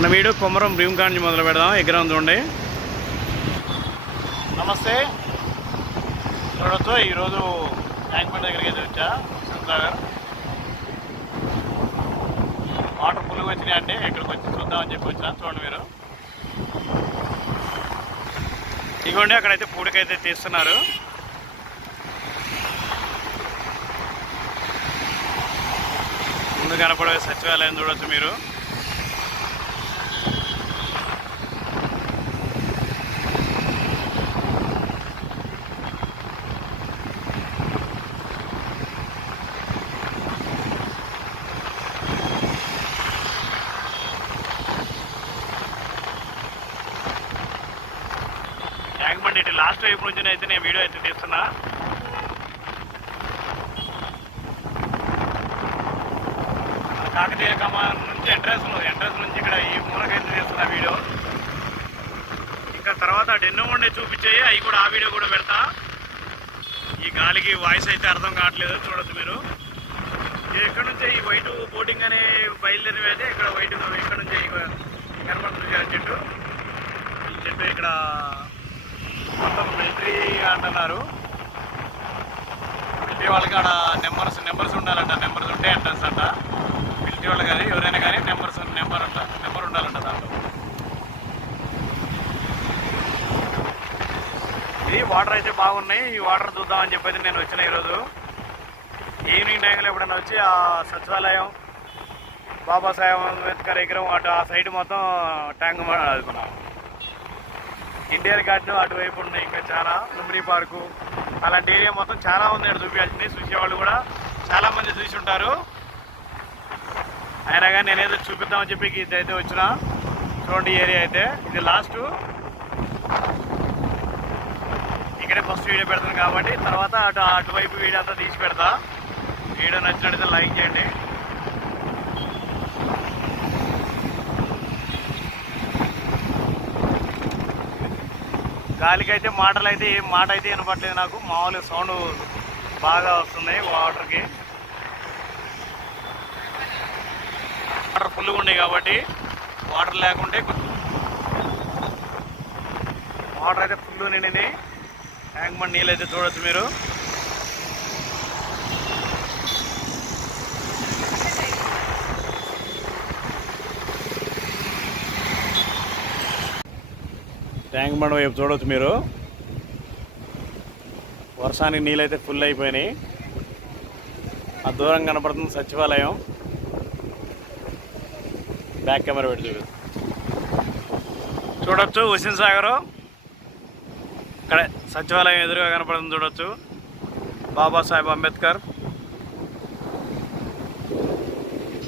మన వీడియో కొమరం భీమకాండ్ నుంచి మొదలు పెడదాం. ఎగ్రం చూడండి. నమస్తే. చూడొచ్చు ఈరోజు ట్యాంక్ బండ్ దగ్గరికి అయితే వచ్చా? సుందరగారు. వాటర్ పులుగు వచ్చినాయి అంటే ఇక్కడికి వచ్చి చూద్దామని చెప్పి వచ్చినా చూడండి మీరు. ఇదిగోండి అక్కడైతే పూడికైతే తీస్తున్నారు. ముందు కనపడే సచివాలయం చూడొచ్చు మీరు ట్యాంక్ బండి ఇటు లాస్ట్ వైపు నుంచి అయితే నేను వీడియో అయితే తీస్తున్నా. కాకతీయ కమాన్ నుంచి ఎంట్రన్స్ ఎంట్రెన్స్ నుంచి ఇక్కడ ఈ మూలకైతే తీస్తున్నా వీడియో. ఇంకా తర్వాత డెన్నో ఉండే చూపించాయి అవి కూడా ఆ వీడియో కూడా పెడతా. ఈ గాలికి వాయిస్ అయితే అర్థం కావట్లేదు చూడొచ్చు మీరు. ఇది ఇక్కడ ఈ వైట్ బోటింగ్ అనే బయలుదేరి అయితే ఇక్కడ వైట్ ఇక్కడ నుంచి కనబడుతుంది ఆ చెట్టు. ఈ చెట్టు ఇక్కడ మొత్తం మిలిటరీ అంటున్నారు. మిలిటరీ వాళ్ళకి ఆడ నెంబర్స్ నెంబర్స్ ఉండాలంట నెంబర్స్ ఉంటే ఎంట్రన్స్ అంట మిలిటరీ వాళ్ళు కానీ ఎవరైనా కానీ నెంబర్స్ నెంబర్ అంట నెంబర్ ఉండాలంట దాంట్లో. ఇది వాటర్ అయితే బాగున్నాయి ఈ వాటర్ చూద్దామని చెప్పేది నేను వచ్చిన ఈరోజు. ఈవినింగ్ టైంలో ఎప్పుడైనా వచ్చి ఆ సచివాలయం బాబాసాహెబ్ అంబేద్కర్ విగ్రహం అటు ఆ సైడ్ మొత్తం ట్యాంక్ మ- అది ఇండియన్ గార్డెన్ అటువైపు ఉన్నాయి ఇంకా చాలా. లుంబిని పార్కు. అలాంటి ఏరియా మొత్తం చాలా ఉంది అక్కడ చూపించాల్సింది. చూసేవాళ్ళు కూడా చాలా మంది చూసి ఉంటారు. అయినా కానీ నేనేదో చూపిద్దామని చెప్పి ఇదైతే వచ్చిన. చూడండి ఏరియా అయితే. ఇది లాస్ట్ ఇక్కడే ఫస్ట్ వీడియో పెడతాను కాబట్టి తర్వాత అటు అటువైపు వీడియో అంతా తీసి పెడతా. వీడియో నచ్చినట్లయితే లైక్ చేయండి. గాలికి అయితే మాటలు అయితే ఏం మాట అయితే వినపట్లేదు నాకు. మామూలు సౌండ్ బాగా వస్తున్నాయి వాటర్కి. వాటర్ ఫుల్గా ఉన్నాయి కాబట్టి వాటర్ లేకుంటే వాటర్ అయితే ఫుల్ నిండింది ట్యాంక్ బండ్ నీళ్ళు అయితే చూడొచ్చు మీరు. ట్యాంక్ బండ్ వైపు చూడవచ్చు మీరు. వర్షానికి నీళ్ళైతే ఫుల్ అయిపోయినాయి. ఆ దూరం కనపడుతుంది సచివాలయం. బ్యాక్ కెమెరా పెట్టి చూపి చూడొచ్చు హుస్సేన్ సాగర్. ఇక్కడ సచివాలయం ఎదురుగా కనపడుతుంది చూడొచ్చు. బాబాసాహెబ్ అంబేద్కర్.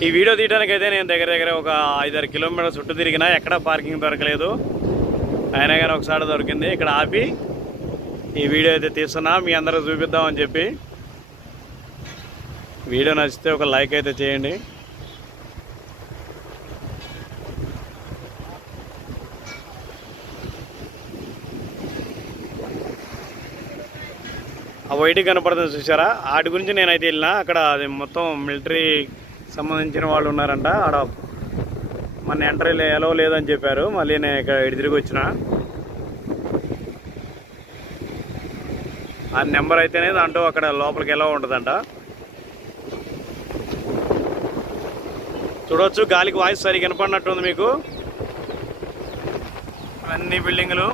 ఈ వీడియో తీయడానికి అయితే నేను దగ్గర దగ్గర ఒక ఐదారు కిలోమీటర్ల చుట్టూ తిరిగినా ఎక్కడ పార్కింగ్ దొరకలేదు. అయినా కానీ ఒకసారి దొరికింది. ఇక్కడ ఆపి ఈ వీడియో అయితే తీస్తున్నా. మీ అందరూ చూపిద్దామని చెప్పి. వీడియో నచ్చితే ఒక లైక్ అయితే చేయండి. ఆ వైట్ కనపడుతుంది చూసారా వాటి గురించి నేనైతే వెళ్ళినా. అక్కడ అది మొత్తం మిలిటరీ సంబంధించిన వాళ్ళు ఉన్నారంట. ఆడ మన ఎంట్రీ ఎలా లేదని చెప్పారు. మళ్ళీ నేను ఇక్కడ ఇటు తిరిగి వచ్చిన. ఆ నెంబర్ అయితేనే దాంట్లో అక్కడ లోపలికి ఎలా ఉంటుందంట. చూడవచ్చు గాలికి వాయిస్ సరిగ్గా వినపడినట్టుంది మీకు. అన్ని బిల్డింగులు